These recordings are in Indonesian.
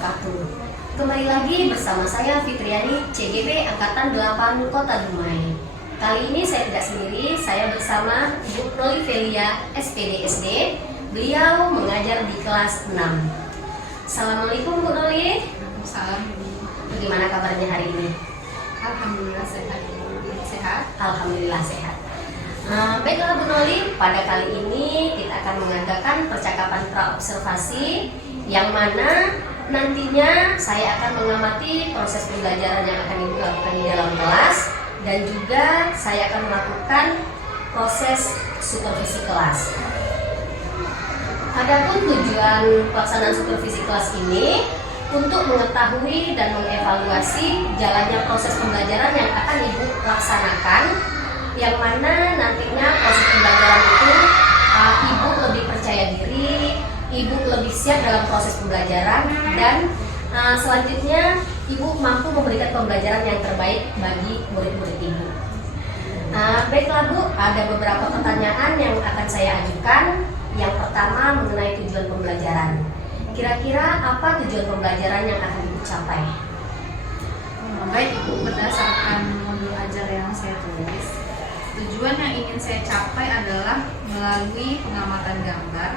wabarakatuh. Kembali lagi bersama saya Fitriani, CGP Angkatan 8 Kota Dumai. Kali ini saya tidak sendiri, saya bersama Ibu Noli Velia, SPD SD. Beliau mengajar di kelas 6. Assalamualaikum Bu Noli. Salam. Bagaimana kabarnya hari ini? Alhamdulillah sehat. Sehat. Alhamdulillah sehat. Baiklah Bu Noli, pada kali ini kita akan mengadakan percakapan praobservasi yang mana nantinya saya akan mengamati proses pembelajaran yang akan Ibu lakukan di dalam kelas dan juga saya akan melakukan proses supervisi kelas. Adapun tujuan pelaksanaan supervisi kelas ini untuk mengetahui dan mengevaluasi jalannya proses pembelajaran yang akan Ibu laksanakan, yang mana nantinya proses pembelajaran itu Ibu lebih percaya diri, Ibu lebih siap dalam proses pembelajaran, dan selanjutnya Ibu mampu memberikan pembelajaran yang terbaik bagi murid-murid Ibu. Baiklah Bu, ada beberapa pertanyaan yang akan saya ajukan. Yang pertama mengenai tujuan pembelajaran. Kira-kira apa tujuan pembelajaran yang akan Ibu capai? Baik Ibu, berdasarkan modul ajar yang saya tulis, tujuan yang ingin saya capai adalah melalui pengamatan gambar,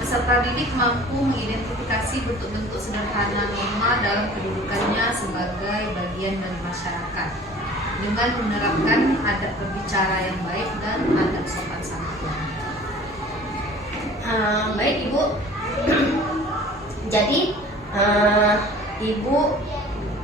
peserta didik mampu mengidentifikasi bentuk-bentuk sederhana norma dalam kedudukannya sebagai bagian dari masyarakat dengan menerapkan adat berbicara yang baik dan adat sopan santun. Baik Ibu. Jadi Ibu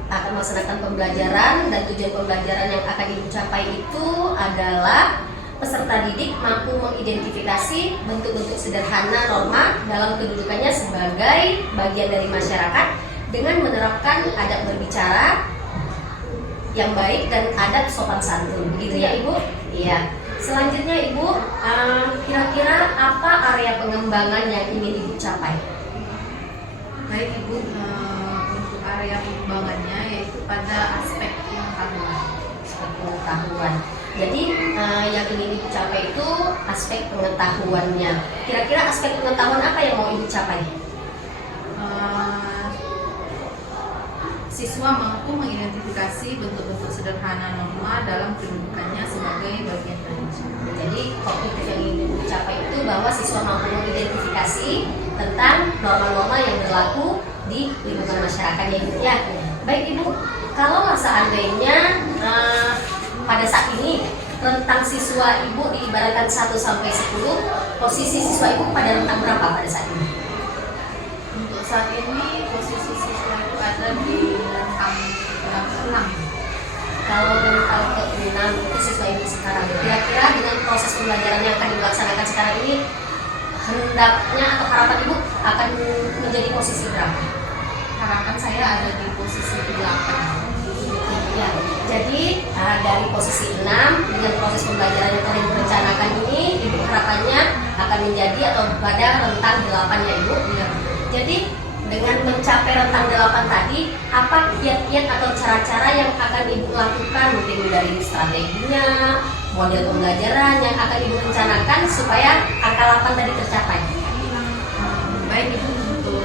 akan melaksanakan pembelajaran dan tujuan pembelajaran yang akan Ibu capai itu adalah peserta didik mampu mengidentifikasi bentuk-bentuk sederhana norma dalam kedudukannya sebagai bagian dari masyarakat dengan menerapkan adat berbicara yang baik dan adat sopan santun. Begitu ya Ibu? Iya. Selanjutnya Ibu, kira-kira apa area pengembangan yang ingin Ibu capai? Baik Ibu, untuk area pengembangannya yaitu pada aspek Pengetahuan. Jadi yang ingin Ibu capai itu aspek pengetahuannya. Kira-kira aspek pengetahuan apa yang mau Ibu capai? Siswa mampu mengidentifikasi bentuk-bentuk sederhana norma dalam kedudukannya sebagai bagian dari masyarakat. Jadi objektif yang ingin Ibu capai itu bahwa siswa mampu mengidentifikasi tentang norma-norma yang berlaku di lingkungan masyarakatnya Ibu ya. Baik Ibu, kalau seandainya pada saat ini rentang siswa Ibu diibaratkan 1 sampai 10, posisi siswa Ibu pada rentang berapa pada saat ini? Untuk saat ini posisi siswa itu ada di rentang 6. Kalau rentang ke-6 itu siswa Ibu sekarang, kira-kira dengan proses pembelajaran yang akan dilaksanakan sekarang ini, hendaknya atau harapan Ibu akan menjadi posisi berapa? Harapan saya ada di posisi 8. Ya, jadi dari posisi 6 dengan proses pembelajaran yang telah direncanakan ini, Ibu harapannya akan menjadi atau pada rentang 8 ya Ibu. Ya. Jadi dengan mencapai rentang 8 tadi, apa kiat-kiat atau cara-cara yang akan Ibu lakukan, mungkin dari strateginya, model pembelajaran yang akan Ibu rencanakan supaya angka 8 tadi tercapai? Baik Ibu, untuk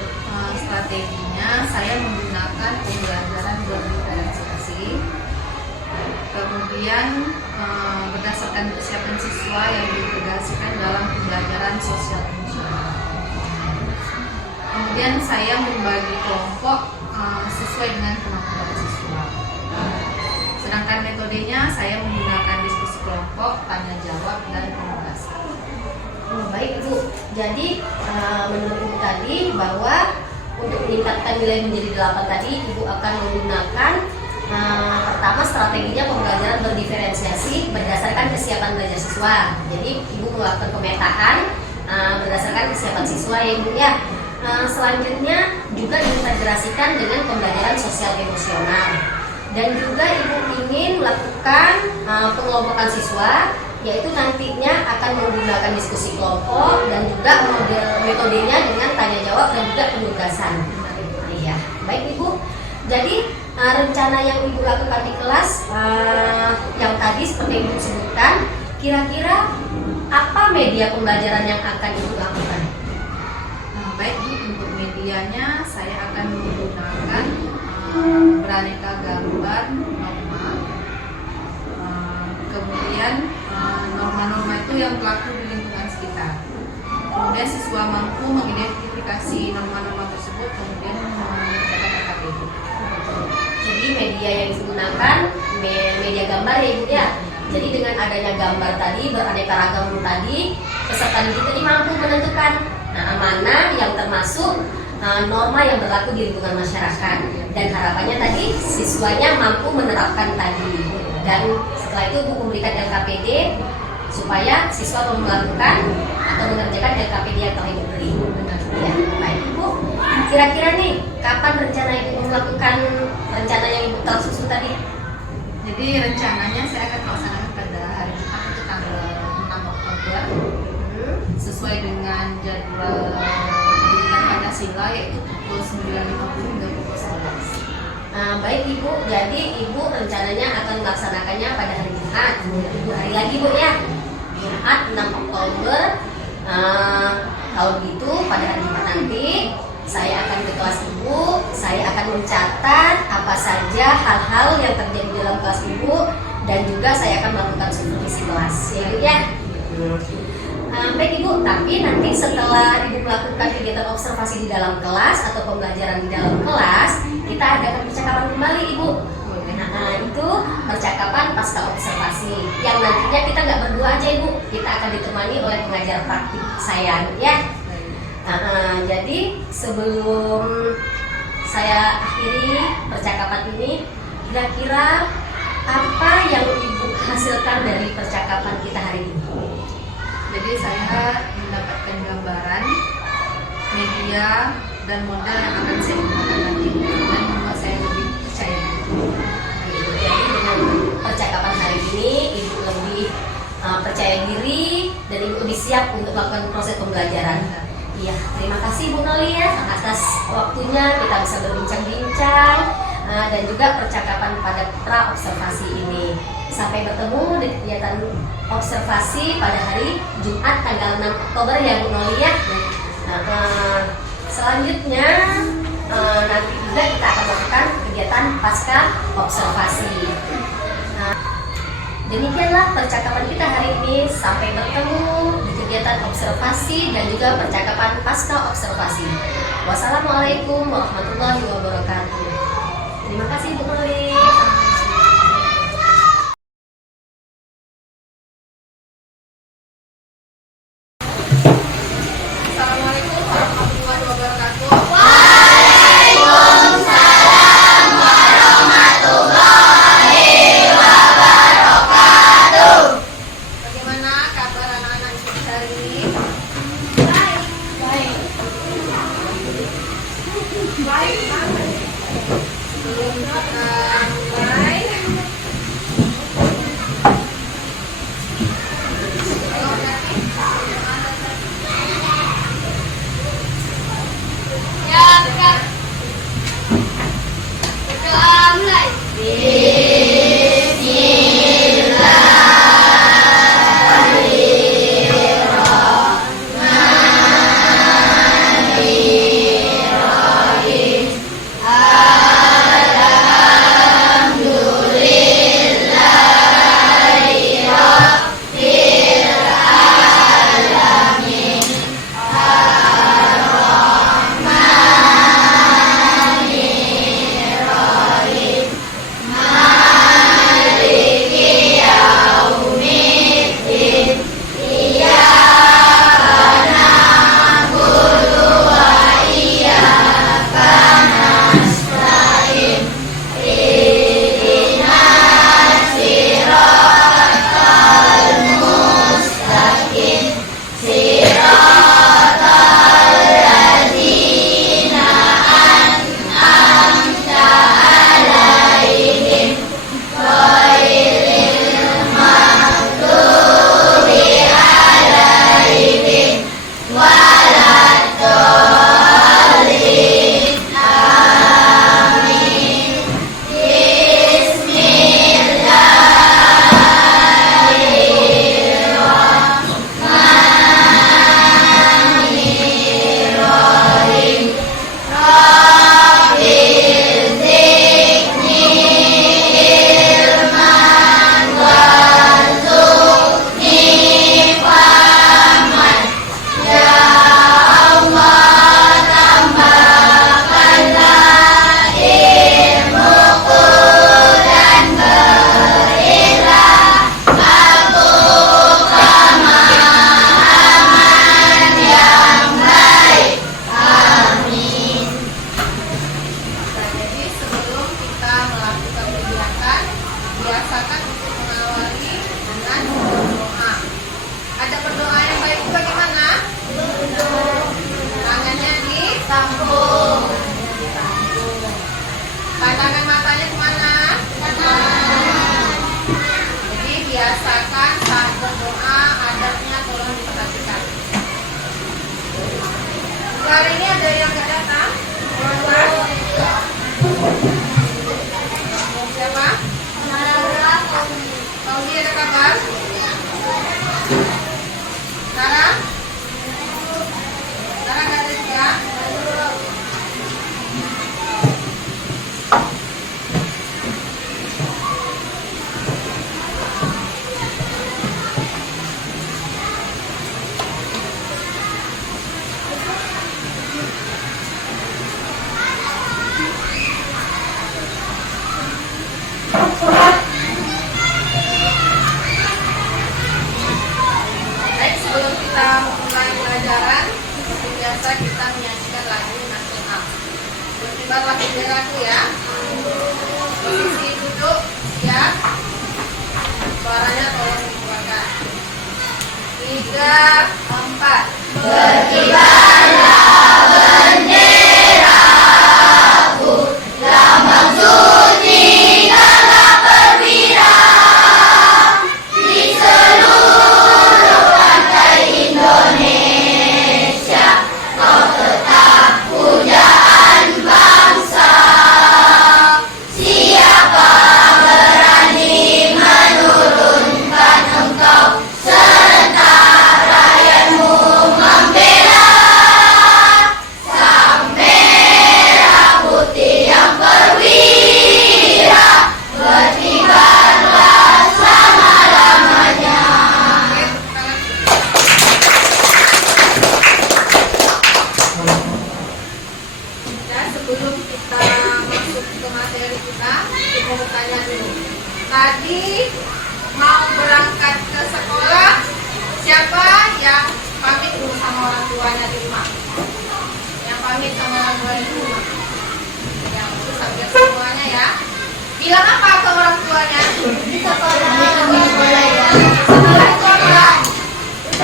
strateginya saya menggunakan pembelajaran berdifferensiasi. Kemudian berdasarkan kesiapan siswa yang diintegrasikan dalam pembelajaran sosial emosional. Kemudian saya membagi kelompok sesuai dengan kemampuan siswa. Sedangkan metodenya saya menggunakan diskusi kelompok, tanya jawab, dan penugasan. Baik Ibu, jadi menurut Ibu tadi bahwa untuk meningkatkan nilai menjadi 8 tadi Ibu akan menggunakan pertama strateginya pembelajaran berdiferensiasi berdasarkan kesiapan belajar siswa. Jadi Ibu melakukan pemetaan berdasarkan kesiapan siswa ya Ibu ya. Selanjutnya juga diintegrasikan dengan pembelajaran sosial emosional. Dan juga Ibu ingin melakukan pengelompokan siswa, yaitu nantinya akan menggunakan diskusi kelompok dan juga model metodenya dengan tanya jawab dan juga penugasan. Iya, baik Ibu. Jadi rencana yang Ibu lakukan di kelas yang tadi seperti Ibu sebutkan, kira-kira apa media pembelajaran yang akan Ibu lakukan? Baik Bu, untuk medianya saya akan menggunakan beraneka gambar norma. Kemudian norma-norma itu yang berlaku di lingkungan sekitar. Kemudian siswa mampu mengidentifikasi norma-norma tersebut, kemudian mengerjakan LKPD. Jadi media yang digunakan media gambar ya Ibu ya. Jadi dengan adanya gambar tadi, beraneka ragam tadi, peserta didik ini mampu menentukan mana yang termasuk norma yang berlaku di lingkungan masyarakat, dan harapannya tadi siswanya mampu menerapkan tadi, dan setelah itu Bu memberikan LKPD supaya siswa melakukan atau mengerjakan LKPD yang telah Ibu beri. Ya, baik Ibu. Kira-kira nih kapan rencana Ibu melakukan rencana yang Ibu telah susun tadi? Jadi rencananya saya akan melaksanakan pada hari Jumat itu tanggal 6 Oktober sesuai dengan jadwal pendidikan Pancasila, yaitu pukul 9.50 hingga pukul 11. Baik Ibu, jadi Ibu rencananya akan melaksanakannya pada hari Jumat, 7 hari lagi Bu ya. Jumat 6 Oktober. Kalau begitu pada hari Jumat nanti saya akan ke kelas Ibu, saya akan mencatat apa saja hal-hal yang terjadi dalam kelas Ibu, dan juga saya akan melakukan supervisi kelas ya Ibu ya. Baik Ibu, tapi nanti setelah Ibu melakukan kegiatan observasi di dalam kelas atau pembelajaran di dalam kelas, kita adakan percakapan kembali Ibu. Nah, itu percakapan pasca observasi yang nantinya kita nggak berdua aja Ibu, kita akan ditemani oleh pengajar praktik saya ya. Jadi sebelum saya akhiri percakapan ini, kira-kira apa yang Ibu hasilkan dari percakapan kita hari ini? Jadi saya mendapatkan gambaran media dan modal yang akan saya gunakan nanti, dan membuat saya lebih percaya diri. Jadi dengan percakapan hari ini Ibu lebih percaya diri dan Ibu lebih siap untuk melakukan proses pembelajaran. Iya, terima kasih Bu Noli ya atas waktunya kita bisa berbincang-bincang dan juga percakapan pada pra observasi ini. Sampai bertemu di kegiatan observasi pada hari Jumat tanggal 6 Oktober ya Bu Noli ya. Selanjutnya nanti juga kita akan melakukan kegiatan pasca observasi. Demikianlah percakapan kita hari ini. Sampai bertemu di kegiatan observasi dan juga percakapan pasca observasi. Wassalamualaikum warahmatullahi wabarakatuh. Terima kasih Bu Noli. Assalamualaikum warahmatullahi wabarakatuh. Bagaimana kabar anak-anak hari ini? Sebelum kita mulai, biasakan untuk mengawali dengan berdoa. Ada berdoa yang baik itu bagaimana? Tangannya disambung. Pandangan matanya kemana? Jadi biasakan saat berdoa adabnya tolong diperhatikan. Hari ini ada yang nggak datang? Siapa? Fauzi ada kabar? Sekarang? Sekarang nggak ada juga? Baik, sebelum kita mulai pelajaran, seperti biasa kita menyanyikan lagu nasional. Berkibarlah benderaku ya. Posisi duduk siap. Suaranya tolong dikeluarkan. 3, 4. Berkibarlah benderaku, lambang suci tegak perwira di seluruh pantai Indonesia. Kau tetap pujaan bangsa. Siapa berani menurunkan engkau serta rakyatmu membela? Sang merah putih yang perwira, berkibarlah selama-lamanya. Dan sebelum kita masuk ke materi kita mau bertanya dulu. Tadi mau berangkat ke sekolah, siapa yang pamit dulu sama orang tuanya di rumah? Yang pamit sama orang tua di rumah? Yang itu sambil semuanya ya. Bilang apa ke orang tuanya? Di sekolah. Di sekolah ya. Sekolah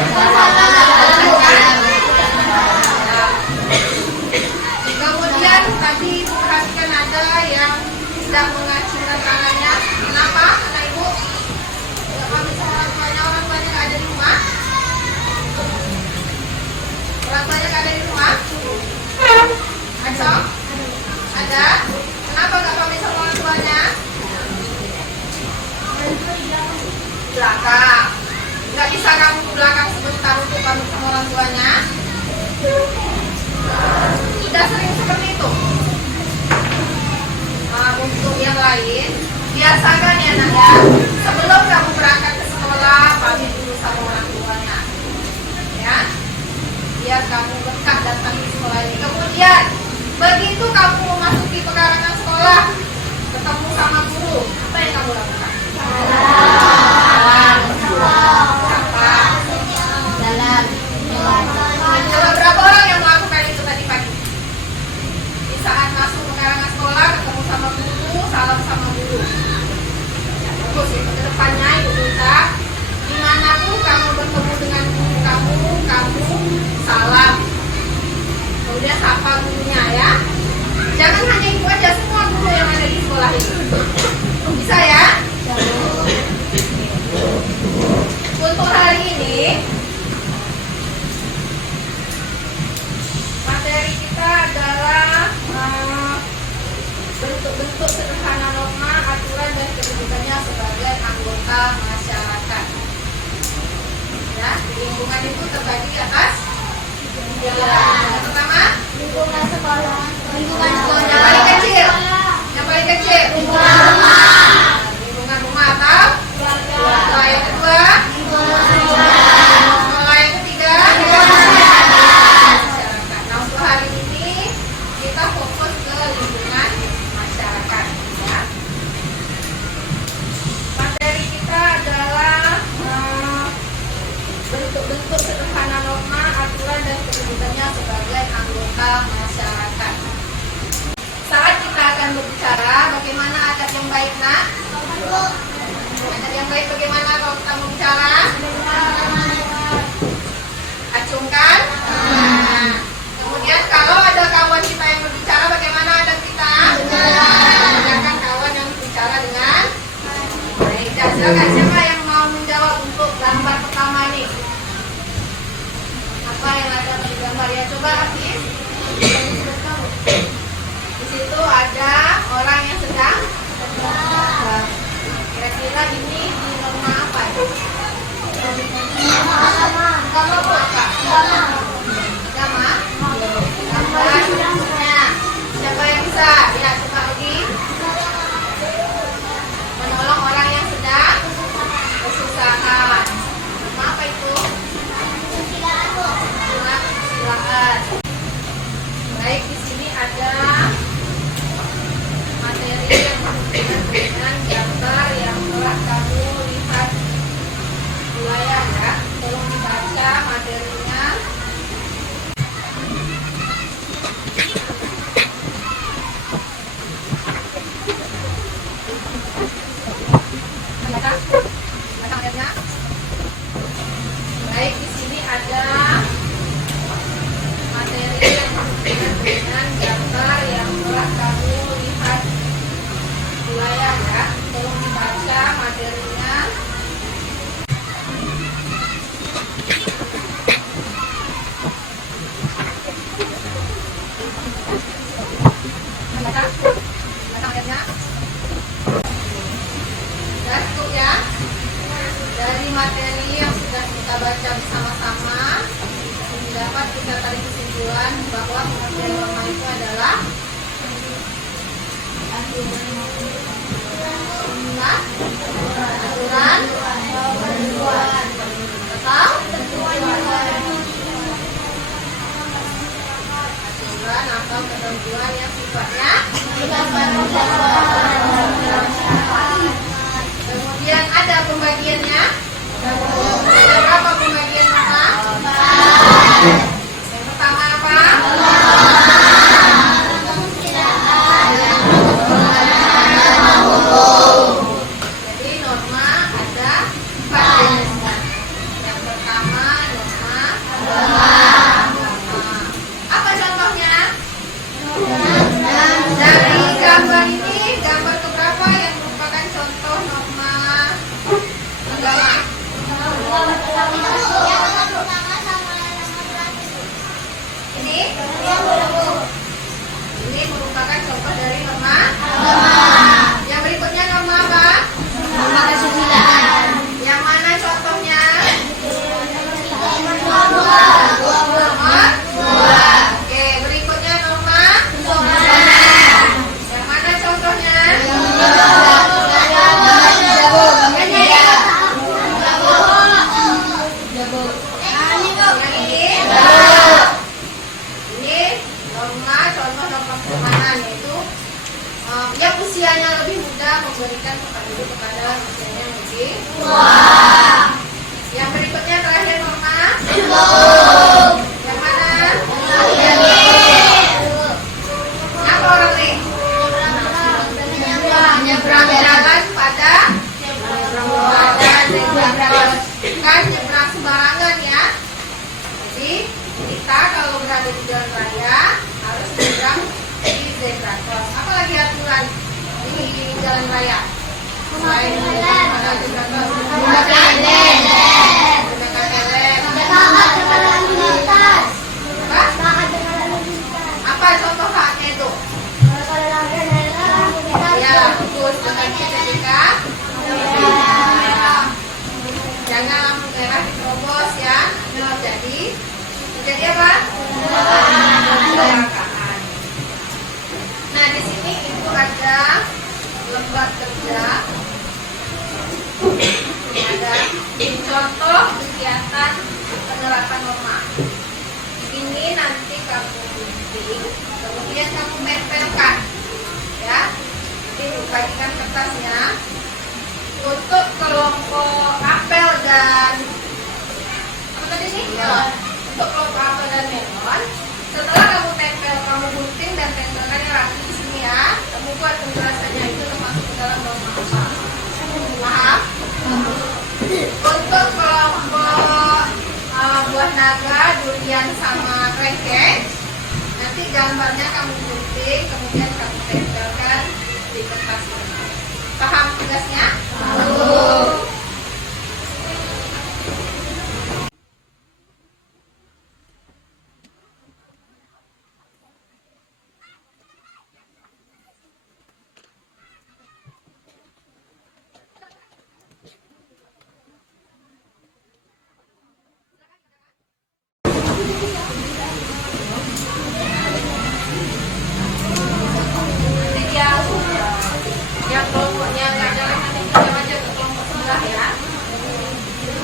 itu apa? Kemudian tadi Ibu perhatikan ada yang sedang mengacungkan tangannya. Kenapa anak Ibu? Tidak pamit sama orang tuanya nggak ada di rumah? Orang tuanya nggak ada di rumah? Ada? Ada? Kenapa nggak pamit sama orang tuanya? Belakang. Nggak bisa kamu ke belakang sebentar untuk pamit sama orang tuanya? Sudah sering seperti itu. Nah, untuk yang lain, biasakan ya nak ya, sebelum kamu berangkat ke sekolah, pamit dulu sama orang tuanya, ya, biar kamu betah datang di sekolah ini. Kemudian, begitu kamu memasuki pekarangan sekolah, ketemu sama guru, apa yang kamu lakukan? Jalan. Coba berapa orang yang melakukan itu tadi pagi? Di saat masuk pekarangan sekolah, ketemu sama guru, salam sama guru. Terus itu ke depannya Ibu minta, dimanapun kamu bertemu dengan guru kamu salam. Kemudian sapa gurunya ya. Jangan hanya Ibu aja, semua guru yang ada di sekolah ini. Bisa ya? Untuk hari ini materi kita adalah bentuk-bentuk sederhana norma, aturan dan kedudukannya sebagai anggota masyarakat. Ya, di lingkungan itu terbagi di atas. Yang pertama, lingkungan sekolah. Lingkungan sekolah. Yang paling kecil. Yang paling kecil. Lingkungan rumah. Lingkungan rumah atau keluarga. Yang kedua, sekolah. Yang ketiga, masyarakat. Nah, untuk hari ini kita fokus ke lingkungan masyarakat. Ya. Materi kita adalah bentuk-bentuk sederhana norma, aturan dan kedudukannya sebagai anggota masyarakat. Saat kita akan berbicara bagaimana adab yang baik, nak? yang baik bagaimana kalau kita mau bicara? Acungkan. Nah, kemudian kalau ada kawan kita yang berbicara, bagaimana ada kita? Dengarkan kawan yang berbicara dengan baik. Dan silakan, siapa yang mau menjawab untuk gambar pertama nih? Apa yang ada di gambar ya? Coba Hafiz. Di situ ada orang yang sedang. Kira-kira ini di norma apa ya? Agama. Gambarnya. Siapa yang bisa? Ya, coba lagi. Menolong orang yang sedang kesusahan. Norma apa itu? Kesilaan. Baik, di sini ada materi yang berhubungan dengan gambar yang telah kamu lihat di layar ya. Tolong dibaca materinya. Baca materinya. Baik, di sini ada materi yang berhubungan dengan gambar yang telah kamu lihat di layar ya. Tolong dibaca materinya. Baca materinya. Dan cukup ya. Dari materi yang sudah kita baca bersama-sama, dapat kita tarik kesimpulan bahwa pengertian norma itu adalah aturan atau ketentuan yang sifatnya. Kemudian ada pembagiannya. Berapa pembagian norma? Yang pertama apa? Jadi norma ada 4. Yang pertama norma agama. Apa contohnya? Dari gambar ini, gambar keberapa yang merupakan contoh norma agama? Ini merupakan contoh dari norma agama. Yang berikutnya norma apa? Norma kesusilaan. Yang mana contohnya? Nomor 2. Oke, berikutnya norma kesusilaan. Yang mana contohnya? Ini norma contoh norma pertemanan, yaitu yang usianya lebih muda memberikan tempat duduk kepada usianya yang lebih tua. Yang berikutnya terakhir norma yang mana? Apa orang nih? Menyeberang jalan pada zebra cross. Bukan nyebrang sembarangan ya. Jadi kita kalau berada di jalan raya harus menyeberang di zebra cross. Apa lagi aturan di jalan raya? Selain ada zebra cross, gunakan helm. Apa contoh haknya itu? Ya, betul. Berhenti ketika jangan lampu merah diterobos ya. Jadi apa? Kecelakaan. Nah, di sini itu ada lembar kerja. Ada contoh kegiatan penerapan norma. Ini nanti kamu gunting, kemudian kamu tempelkan, ya. Ini bagikan kertasnya. Untuk kelompok apel dan apa tadi nih? Ya. Untuk kelompok apel dan melon, setelah kamu tempel, kamu gunting dan tempelkannya rapi di sini ya. Kamu buat penjelasannya itu termasuk dalam norma apa? Paham? Untuk kelompok buah naga, durian sama kreket, nanti gambarnya kamu gunting, kemudian kamu tempelkan di kertas ini. Paham tugasnya? Nanti yang kelompoknya nggak jalan nanti pinjam aja ke kelompok sebelah ya.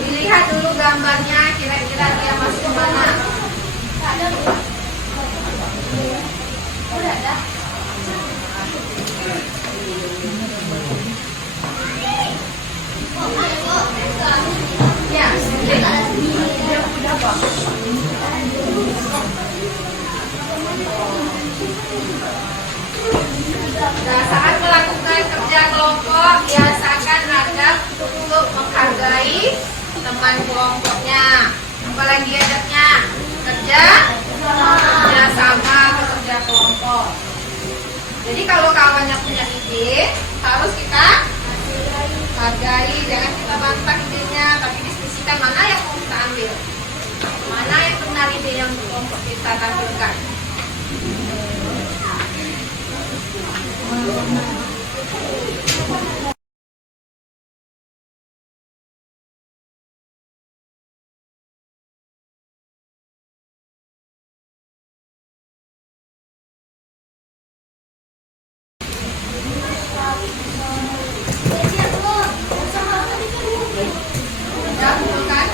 Dilihat dulu gambarnya, kira-kira dia masuk ke mana. Udah ada. Ya, udah kok. Nah, saat melakukan kerja kelompok, biasakan Anda untuk menghargai teman kelompoknya. Apalagi adabnya kerja sama atau kerja kelompok. Jadi kalau kawannya punya ide, harus kita hargai, jangan kita bantah idenya, tapi diskusikan mana yang mau kita ambil, mana yang benar ide yang kelompok kita tampilkan. Udah, betul kan?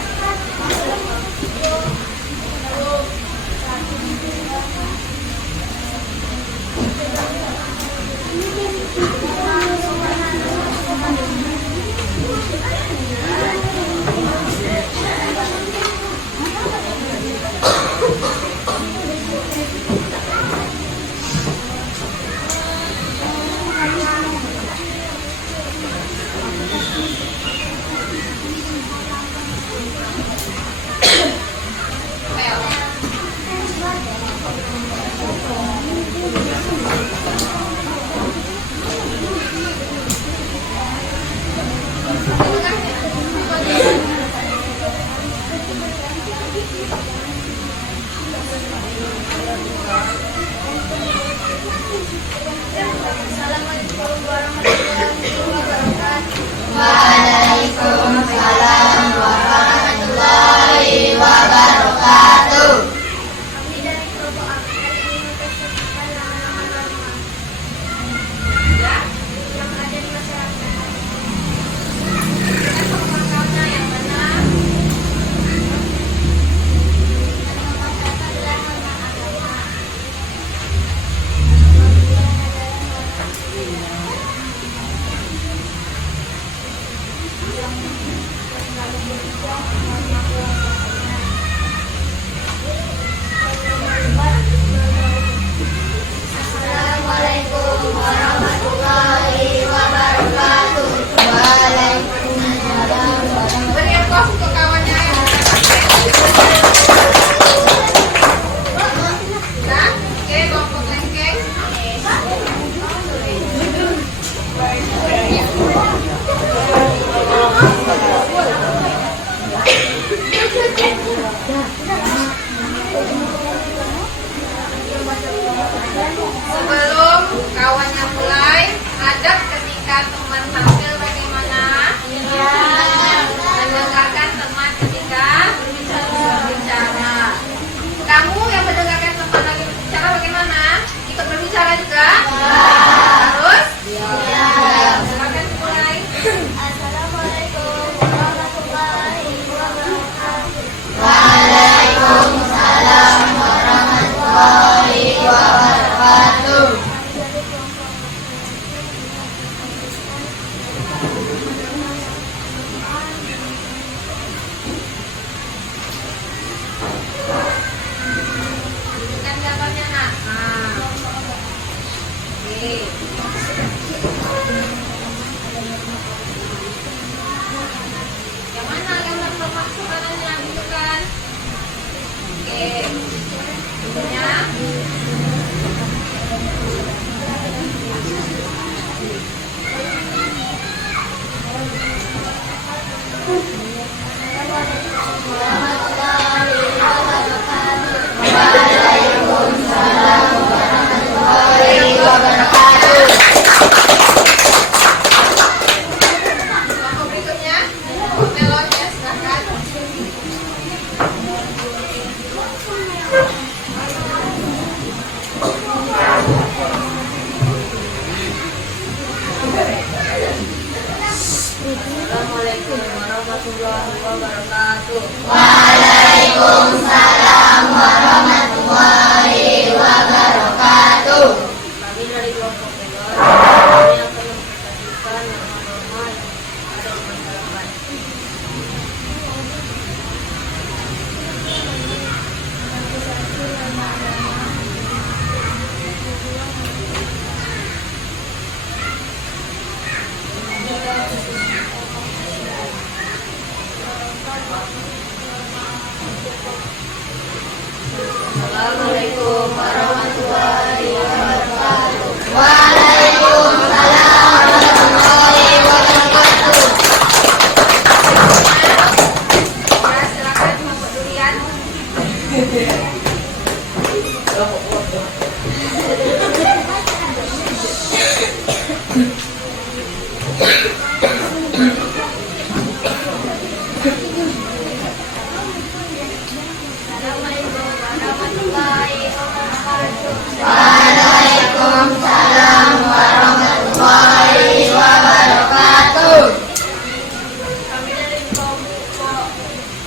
Berikutnya. Kelompok berikutnya, melonnya silahkan. Assalamualaikum warahmatullahi wabarakatuh. Waalaikumsalam warahmatullahi wabarakatuh. Kami dari kelompok melon yang akan mempresentasikan norma-norma yang ada di masyarakat. Assalamualaikum warahmatullahi wabarakatuh. Waalaikumsalam warahmatullahi wabarakatuh. Ya, silakan kelompok durian. Assalamualaikum warahmatullahi wabarakatuh. Waalaikumsalam warahmatullahi wabarakatuh. Kami dari kelompok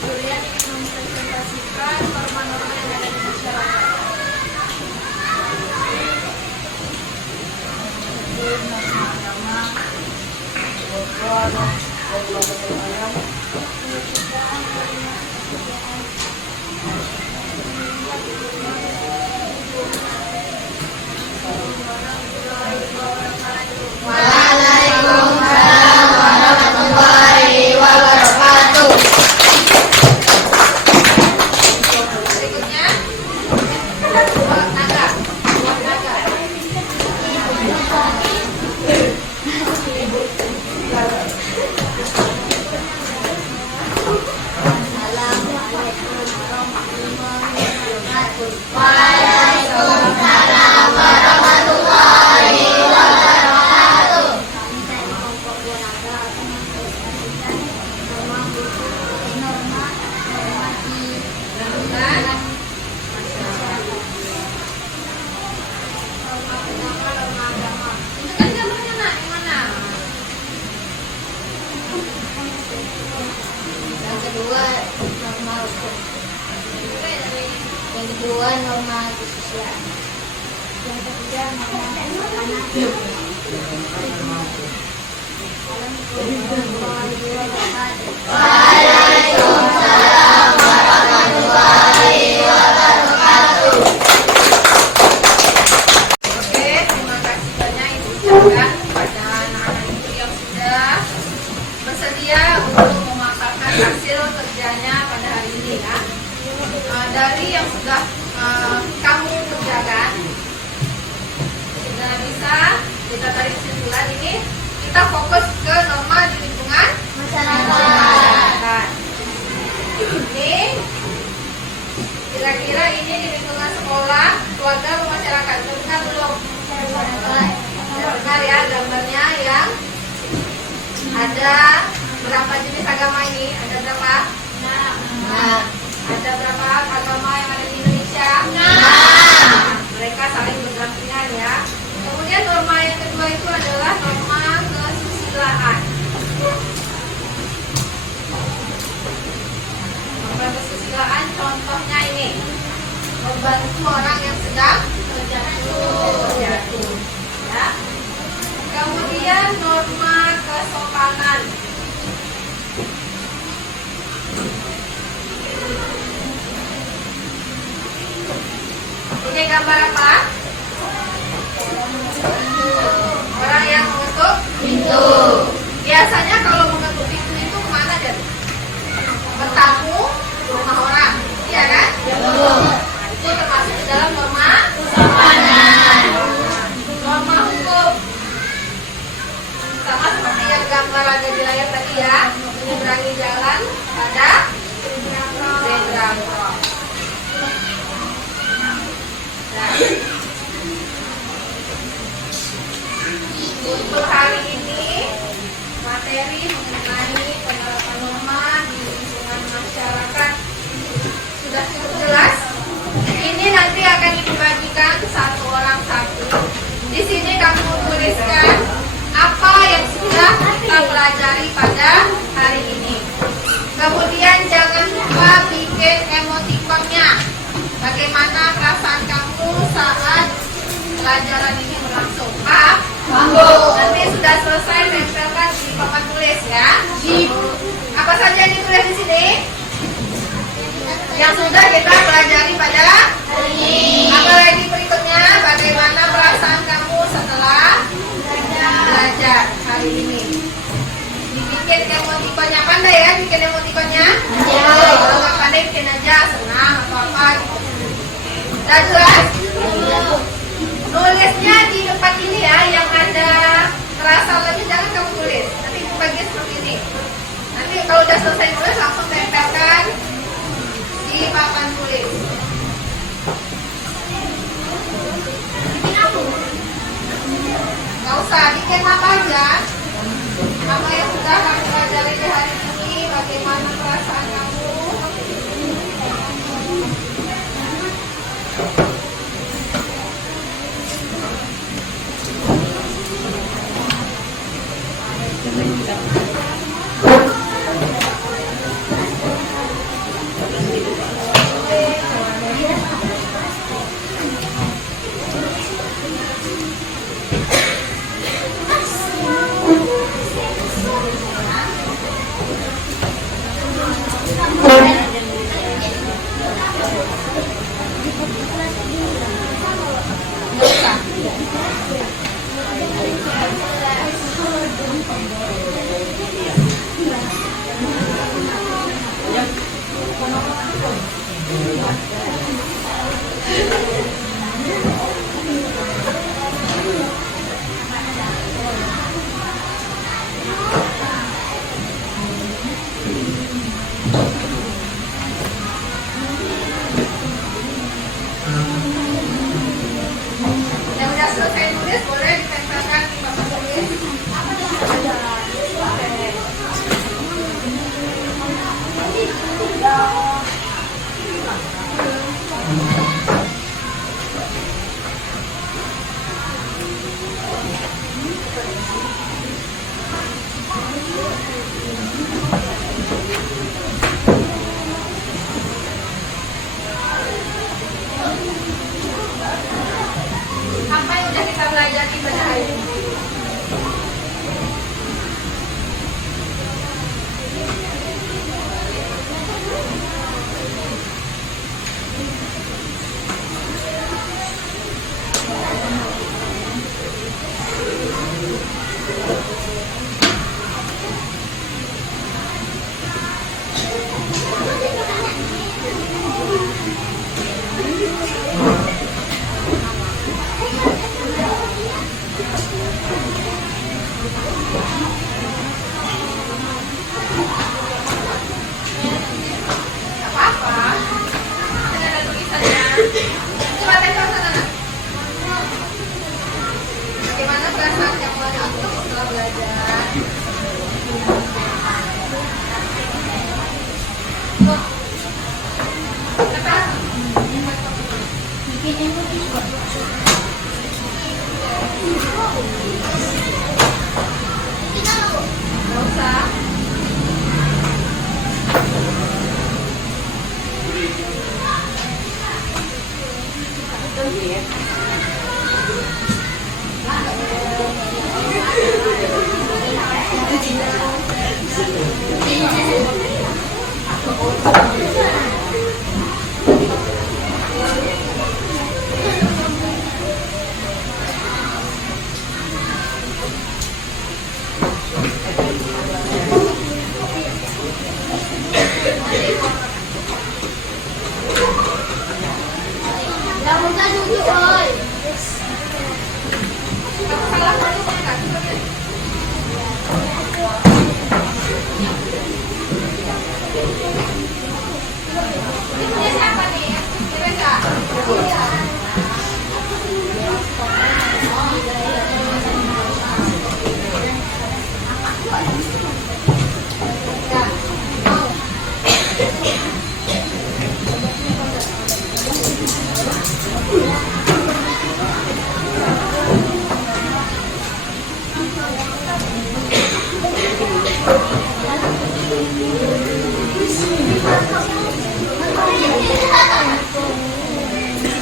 durian ingin mempresentasikan norma-norma yang ada di masyarakat. Waalaikumsalam warahmatullahi wabarakatuh. Berikutnya, buah naga. Buah naga. Waalaikumsalam warahmatullahi wabarakatuh. Bukan? Itu kan gambarnya nak, yang mana? Yang kedua norma hukum. Yang kedua norma kesusilaan. Yang ketiga norma anak. Waalaikumsalam warahmatullahi wabarakatuh. Oke, terima kasih banyak Ibu ucapkan kepada anak-anak Ibu yang sudah bersedia untuk memaparkan hasil kerjanya pada hari ini ya. Dari yang sudah kamu kerjakan, sudah bisa kita tarik kesimpulan ini, kita fokus ke norma di lingkungan masyarakat. Ini kira-kira ini di lingkungan sekolah, keluarga, atau masyarakat. Benar belum? Benar ya, gambarnya yang ada berapa jenis agama ini? Ada berapa? Ada berapa agama yang ada di Indonesia? Mereka saling berdampingan ya. Kemudian norma yang kedua itu adalah norma kesusilaan. Norma kesusilaan contohnya ini, membantu orang yang sedang terjatuh. Ya. Kemudian norma kesopanan. Ini gambar apa? Orang yang mengetuk pintu. Biasanya kalau mengetuk pintu itu kemana, Dan? Bertamu ke rumah orang, iya kan? olahraga di layar tadi ya, menyeberangi jalan pada zebra cross. Nah, untuk hari ini materi mengenai penerapan norma di lingkungan masyarakat sudah cukup jelas. Ini nanti akan dibagikan satu orang satu. Di sini kamu tuliskan apa yang sudah kita pelajari pada hari ini. Kemudian jangan lupa bikin emotikonnya. Bagaimana perasaan kamu saat pelajaran ini berlangsung? Nanti sudah selesai tempelkan di papan tulis ya. Apa saja yang ditulis di sini? Yang sudah kita pelajari pada hari ini. Apa lagi berikutnya? Bagaimana perasaan kamu setelah belajar hari ini? Dibikin emotikonnya, pandai ya bikin emotikonnya? Kalau nggak pandai bikin aja, senang atau apa gitu. Sudah jelas? Nulisnya di tempat ini ya, yang ada terasa lebih jangan kamu tulis. Nanti bagian seperti ini. Nanti kalau udah selesai nulis langsung tempelkan di papan tulis. Nggak usah bikin apa aja. Apa yang sudah kamu pelajari di hari ini, bagaimana perasaan kamu? Apa yang sudah kita pelajari pada hari ini? Bagaimana perasaan kamu hari ini setelah belajar? Bikin emoticon. Nggak usah.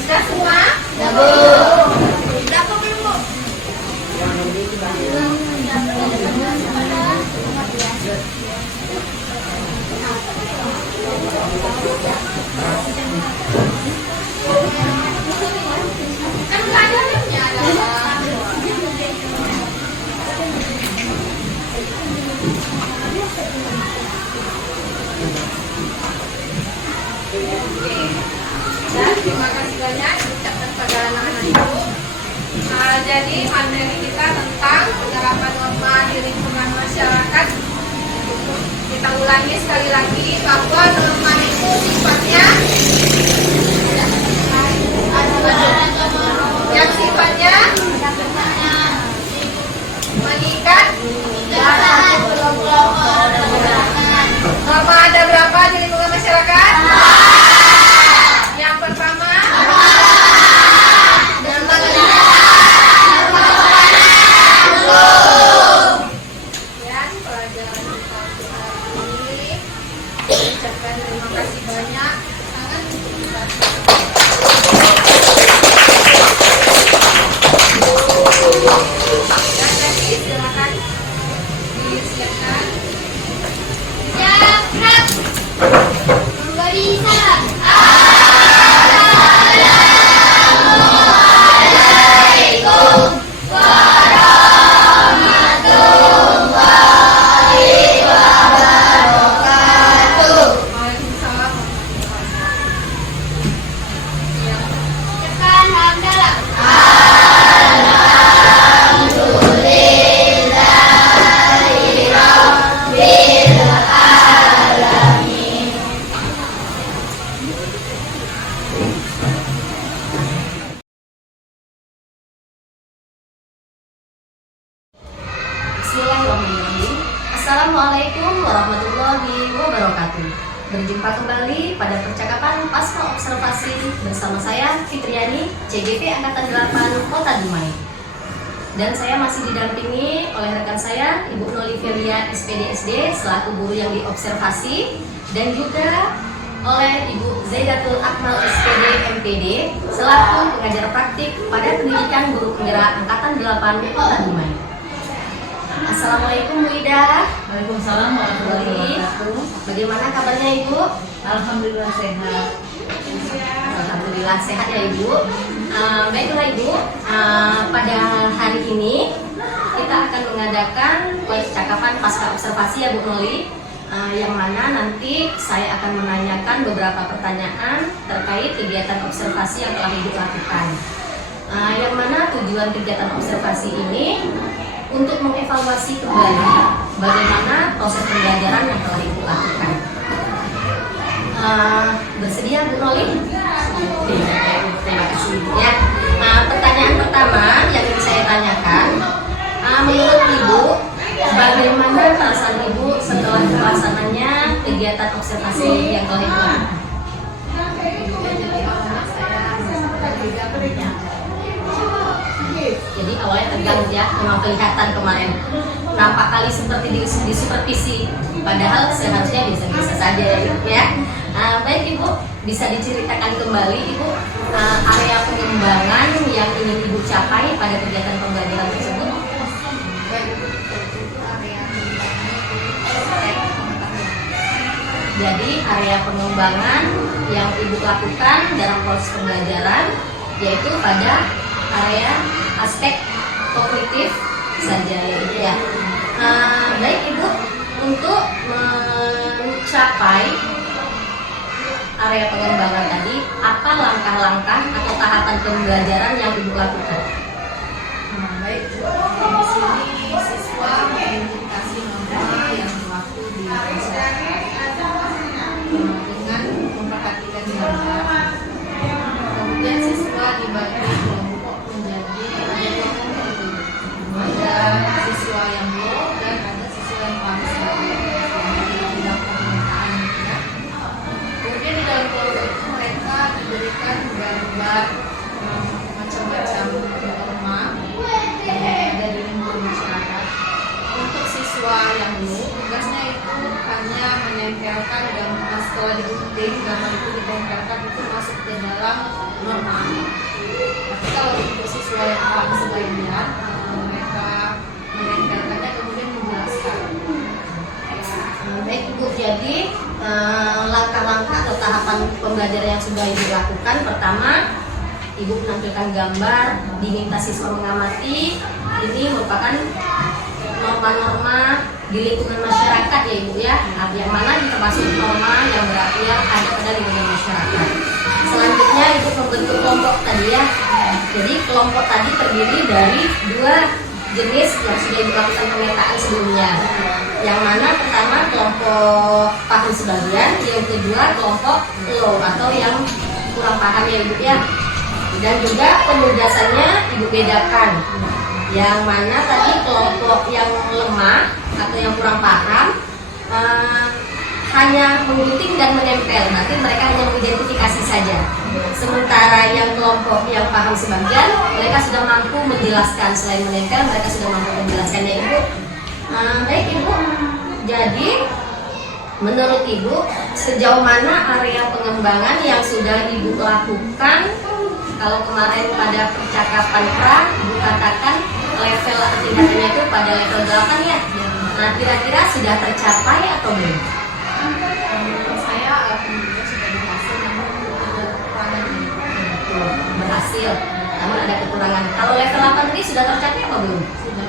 Sudah semua? Ya, Bu. Berapa belum, Bu? Kan nggak ada remnya, ada. Dan terima kasih banyak ucapkan pada anak-anak ibu. Jadi materi kita tentang penerapan norma di lingkungan masyarakat. Kita ulangi sekali lagi bahwa norma itu sifatnya yang sifatnya mengikat. Norma ada berapa di lingkungan masyarakat? Yang pertama, ya, pelajaran kita hari ini. Ucapkan terima kasih banyak. Tangan dan lagi silakan disiapkan. Waalaikumsalam. Bismillahirrahmanirrahim. Assalamualaikum warahmatullahi wabarakatuh. Berjumpa kembali pada percakapan pasca observasi bersama saya Fitriani, CGP Angkatan 8 Kota Dumai. Dan saya masih didampingi oleh rekan saya Ibu Noli Felia SPDSD selaku guru yang diobservasi, dan juga oleh Ibu Zaidatul Akmal SPD MPD selaku pengajar praktik pada pendidikan guru penggerak Angkatan 8 Kota Dumai. Assalamualaikum Bu Ida. Waalaikumsalam warahmatullahi wabarakatuh. Bagaimana kabarnya Ibu? Alhamdulillah sehat. Alhamdulillah sehat ya Ibu. Baiklah Ibu, pada hari ini kita akan mengadakan percakapan pasca observasi ya Bu Noli, yang mana nanti saya akan menanyakan beberapa pertanyaan terkait kegiatan observasi yang telah Ibu lakukan. Yang mana tujuan kegiatan observasi ini untuk mengevaluasi kembali bagaimana proses pembelajaran yang telah Ibu lakukan. Bersedia Bu Noli? Terima kasih ya. Pertanyaan pertama yang ingin saya tanyakan, menurut Ibu, bagaimana perasaan Ibu setelah terlaksananya kegiatan observasi yang telah Ibu lakukan? Jadi awalnya tegang ya, memang kelihatan kemarin nampak kali seperti di supervisi, padahal seharusnya biasa-biasa saja ya. Baik Ibu, bisa diceritakan kembali Ibu area pengembangan yang ingin Ibu capai pada kegiatan pembelajaran tersebut? Jadi area pengembangan yang Ibu lakukan dalam proses pembelajaran yaitu pada area aspek kognitif saja ya. Baik Ibu, untuk mencapai area pengembangan tadi, apa langkah-langkah atau tahapan pembelajaran yang Ibu lakukan? Baik, di sini siswa mengidentifikasi norma yang berlaku di siswa yang dulu tugasnya itu hanya menempelkan gambar, setelah digunting gambar itu ditempelkan itu masuk ke dalam norma. Tapi kalau untuk siswa yang paham sebagian, mereka menempelkannya kemudian menjelaskan. Baik Ibu, jadi langkah-langkah atau tahapan pembelajaran yang sudah Ibu lakukan, pertama Ibu menampilkan gambar, diminta siswa mengamati. Ini merupakan norma-norma di lingkungan masyarakat ya Ibu ya, yang mana termasuk norma yang berarti yang ada pada lingkungan masyarakat. Selanjutnya Ibu membentuk kelompok tadi ya. Jadi kelompok tadi terdiri dari 2 jenis yang sudah Ibu lakukan pemetaan sebelumnya. Yang mana pertama kelompok paham sebagian, yang kedua kelompok low atau yang kurang paham ya Ibu ya. Dan juga penugasannya Ibu bedakan. Yang mana tadi kelompok yang lemah atau yang kurang paham hanya menggunting dan menempel, nanti mereka hanya mengidentifikasi saja. Sementara yang kelompok yang paham sebagian, mereka sudah mampu menjelaskan. Selain menempel, mereka sudah mampu menjelaskannya Ibu. Baik Ibu, jadi menurut Ibu sejauh mana area pengembangan yang sudah Ibu lakukan? Kalau kemarin pada percakapan pra Ibu katakan level tingkatannya itu pada level 8 ya. Nah kira-kira sudah tercapai atau belum? Saya alhamdulillah sudah berhasil, namun ada kekurangan. Berhasil, namun ada kekurangan. Kalau level 8 tadi sudah tercapai atau belum? Sudah.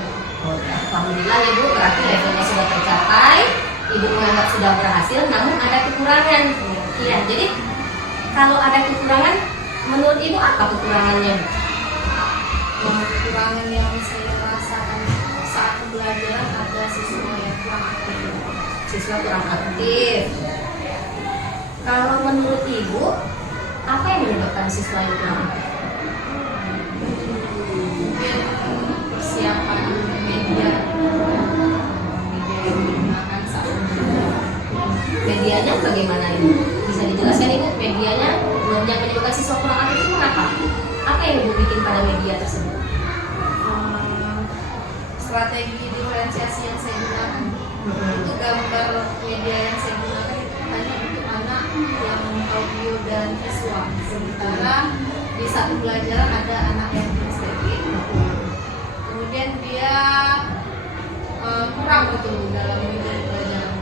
Alhamdulillah Ibu, berarti levelnya sudah tercapai. Ibu menganggap sudah berhasil, namun ada kekurangan. Iya, jadi kalau ada kekurangan, menurut Ibu apa kekurangannya? Kekurangan yang saya rasakan saat pembelajaran ada siswa yang kurang aktif. Siswa kurang aktif. Kalau menurut Ibu, apa yang menyebabkan siswa yang kurang aktif? Mungkin persiapan media yang digunakan saat pembelajaran. Medianya bagaimana Ibu? Bisa dijelaskan Ibu, medianya yang menyebabkan siswa kurang aktif itu mengapa? Apa yang Ibu bikin pada media tersebut? Strategi diferensiasi yang saya gunakan itu gambar media yang saya gunakan itu hanya untuk anak yang audio dan visual. Sementara di satu pelajaran ada anak yang kinestetik, kemudian dia kurang betul dalam mengikuti pelajaran.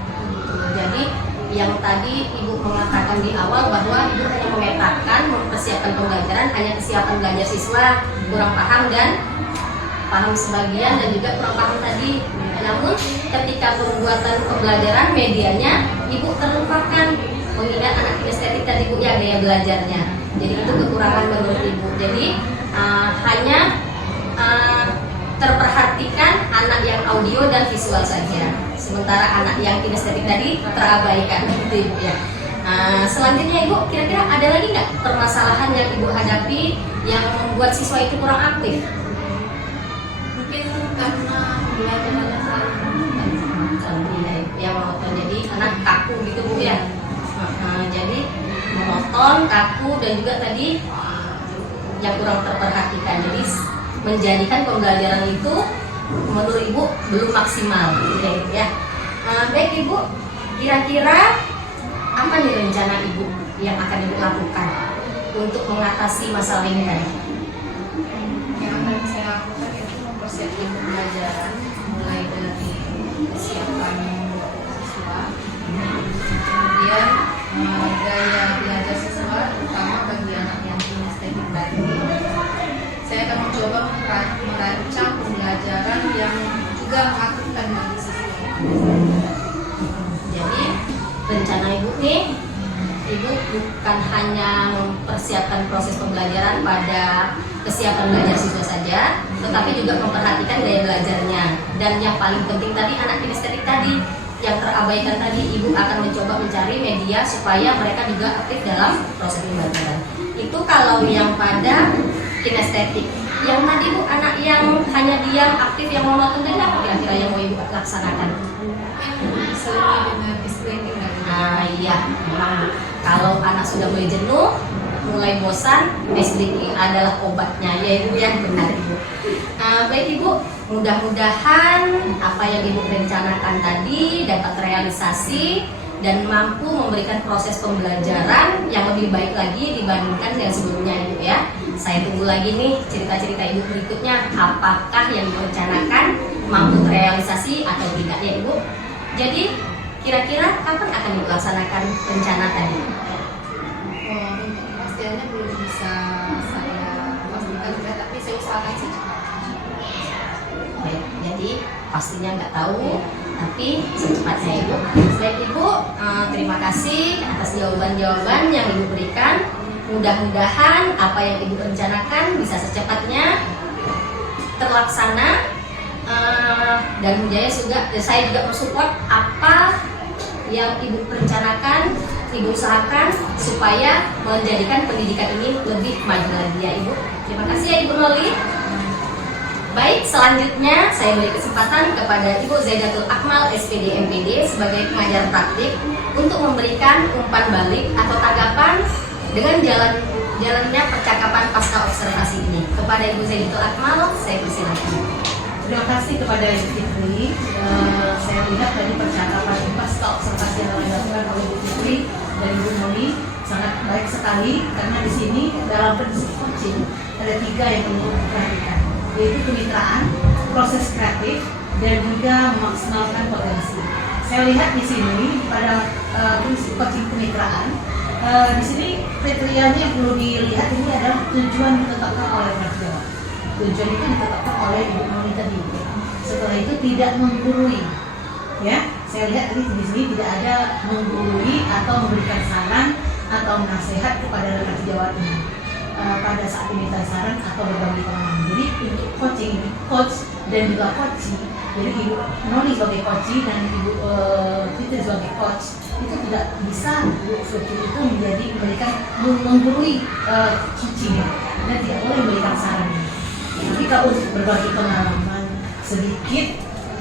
Jadi yang tadi Ibu mengatakan di awal bahwa Ibu hanya memetakan, mempersiapkan pembelajaran, hanya kesiapan belajar siswa kurang paham dan paham sebagian dan juga kurang paham tadi. Namun ketika pembuatan pembelajaran medianya Ibu terlupakan mengingat anak kinestetik tadi Bu ya gaya belajarnya. Jadi itu kekurangan menurut Ibu. Jadi hanya terperhatikan anak yang audio dan visual saja. Sementara anak yang kinestetik tadi terabaikan gitu Ibu ya. Selanjutnya Ibu, kira-kira ada lagi nggak permasalahan yang Ibu hadapi yang membuat siswa itu kurang aktif? Mungkin karena pembelajarannya selalu yang monoton, jadi anak kaku gitu Bu ya. Jadi monoton, kaku dan juga tadi yang kurang terperhatikan. Jadi menjadikan pembelajaran itu menurut Ibu belum maksimal ya. Baik Ibu, kira-kira apa nih rencana Ibu yang akan Ibu lakukan untuk mengatasi masalah ini tadi? yang akan saya lakukan itu mempersiapkan pembelajaran mulai dari kesiapan siswa, kemudian gaya belajar siswa terutama bagi anak yang kinestetik tadi. Saya akan mencoba merancang pembelajaran yang juga mengaktifkan bagi siswa. Jadi rencana Ibu nih, Ibu bukan hanya mempersiapkan proses pembelajaran pada kesiapan belajar siswa saja, tetapi juga memperhatikan gaya belajarnya. Dan yang paling penting tadi anak kinestetik tadi yang terabaikan tadi, Ibu akan mencoba mencari media supaya mereka juga aktif dalam proses pembelajaran. Itu kalau yang pada kinestetik. Yang tadi Bu, anak yang hanya diam aktif yang monoton tadi apa kira-kira yang mau Ibu laksanakan? Sesuai dengan explaining dari Iya, memang kalau anak sudah mulai jenuh, mulai bosan, SDK adalah obatnya ya Ibu ya, benar Ibu. Baik Ibu, mudah-mudahan apa yang Ibu rencanakan tadi dapat realisasi dan mampu memberikan proses pembelajaran yang lebih baik lagi dibandingkan yang sebelumnya Ibu ya. Saya tunggu lagi nih cerita-cerita Ibu berikutnya, apakah yang Ibu rencanakan mampu terrealisasi atau tidak ya Ibu. Jadi kira-kira kapan akan dilaksanakan rencana tadi? Untuk kepastiannya belum bisa saya pastikan juga, tapi saya usahakan secepatnya. Baik, jadi pastinya nggak tahu, tapi secepatnya Ibu. Baik Ibu, terima kasih atas jawaban-jawaban yang Ibu berikan. Mudah-mudahan apa yang Ibu rencanakan bisa secepatnya terlaksana. Dan saya juga mensupport apa yang Ibu rencanakan, Ibu usahakan supaya menjadikan pendidikan ini lebih maju lagi ya Ibu. Terima kasih ya Ibu Noli. Baik, selanjutnya saya beri kesempatan kepada Ibu Zaidatul Akmal SPD MPD sebagai pengajar praktik untuk memberikan umpan balik atau tanggapan dengan jalannya percakapan pasca observasi ini. Kepada Ibu Zaidatul Akmal, saya persilakan. Terima kasih kepada Ibu Fitri. Saya lihat tadi percakapan pasca observasi yang dilakukan oleh Ibu Fitri dan Ibu Noli sangat baik sekali, karena di sini dalam prinsip coaching ada 3 yang perlu diperhatikan, yaitu kemitraan, proses kreatif, dan juga memaksimalkan potensi. Saya lihat di sini pada prinsip coaching kemitraan, di sini kriterianya yang perlu dilihat ini adalah tujuan ditetapkan oleh Mas. Tujuan itu ditetapkan oleh Ibu Noli tadi. Setelah itu tidak menggurui, ya. Saya lihat tadi di sini tidak ada menggurui atau memberikan saran atau nasihat kepada rekan sejawat ini pada saat diminta saran atau berbagi pengalaman. Jadi untuk coaching, coach dan juga coaching. Jadi Ibu Noli sebagai coaching dan Ibu Fitri sebagai coach itu tidak bisa Ibu Fitri itu memberikan menggurui coaching dan tidak boleh memberikan saran. Tapi kalau untuk berbagi pengalaman sedikit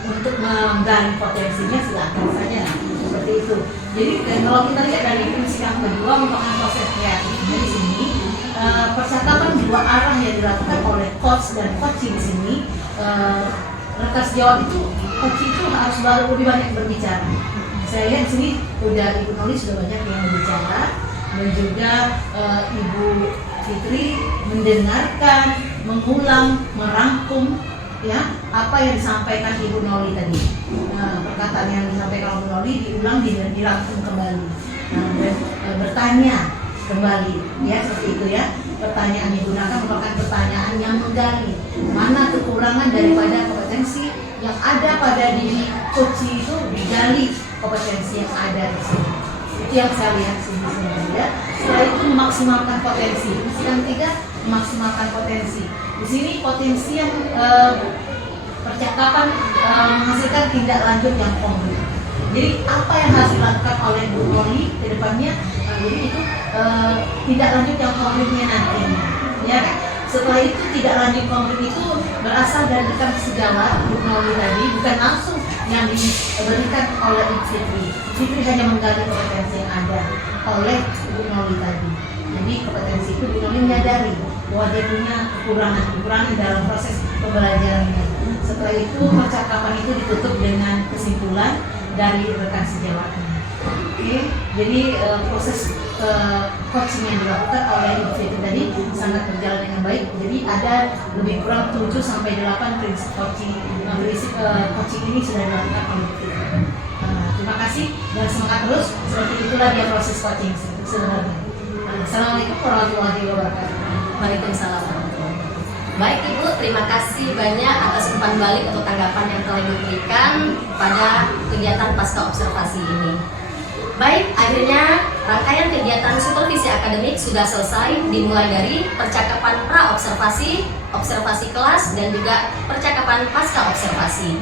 untuk menggali potensinya silakan saja, seperti itu. Jadi kalau kita lihat dari prinsip yang kedua merupakan proses kreatif. Di sini percakapan 2 arah yang dilakukan oleh coach dan coaching di sini. Rekan sejawat itu coaching itu harus lebih banyak berbicara. Saya lihat di sini udah Ibu Noli sudah banyak yang berbicara dan juga Ibu Fitri mendengarkan, mengulang, merangkum ya apa yang disampaikan Ibu Noli tadi. Perkataan yang disampaikan Ibu Noli diulang, dirangkum kembali, dan bertanya kembali ya, seperti itu ya. Pertanyaan yang digunakan merupakan pertanyaan yang menggali mana kekurangan daripada kompetensi yang ada pada diri coach itu, digali kompetensi yang ada di sini. Itu yang saya lihat sini ya. Setelah itu memaksimalkan potensi. Yang 3, memaksimalkan potensi. Di sini potensi yang percakapan menghasilkan tindak lanjut yang konkret. Jadi apa yang harus dilakukan oleh Bu Noli ke depannya, jadi itu tindak lanjut yang konkretnya nantinya, ya kan? Setelah itu tindak lanjut konkret itu berasal dari rekan sejawat Bu Noli tadi, bukan langsung yang diberikan oleh Ibu Fitri. Fitri hanya menggali kompetensi yang ada oleh Bu Noli tadi. Jadi kompetensi itu Bu Noli menyadari bahwa dia punya kekurangan dalam proses pembelajarannya. Setelah itu percakapan itu ditutup dengan kesimpulan dari rekan sejawatnya. Oke, jadi proses coaching yang dilakukan oleh Ibu Fitri tadi sangat berjalan dengan baik. Jadi ada lebih kurang 7 sampai 8 prinsip coaching. Prinsip coaching ini sudah dilakukan oleh Ibu Fitri. Terima kasih dan semangat terus. Seperti itulah dia proses coaching sebenarnya. Assalamualaikum warahmatullahi wabarakatuh. Waalaikumsalam. Baik Ibu, terima kasih banyak atas umpan balik atau tanggapan yang telah diberikan pada kegiatan pasca observasi ini. Baik, akhirnya rangkaian kegiatan supervisi akademik sudah selesai, dimulai dari percakapan pra-observasi, observasi kelas, dan juga percakapan pasca observasi.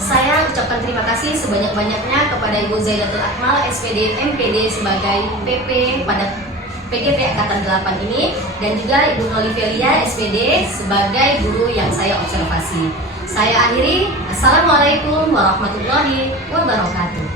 Saya ucapkan terima kasih sebanyak-banyaknya kepada Ibu Zaidatul Akmal, SPD MPD sebagai PP pada PGP Angkatan 8 ini, dan juga Ibu Noli Velia SPD sebagai guru yang saya observasi. Saya akhiri, Assalamualaikum warahmatullahi wabarakatuh.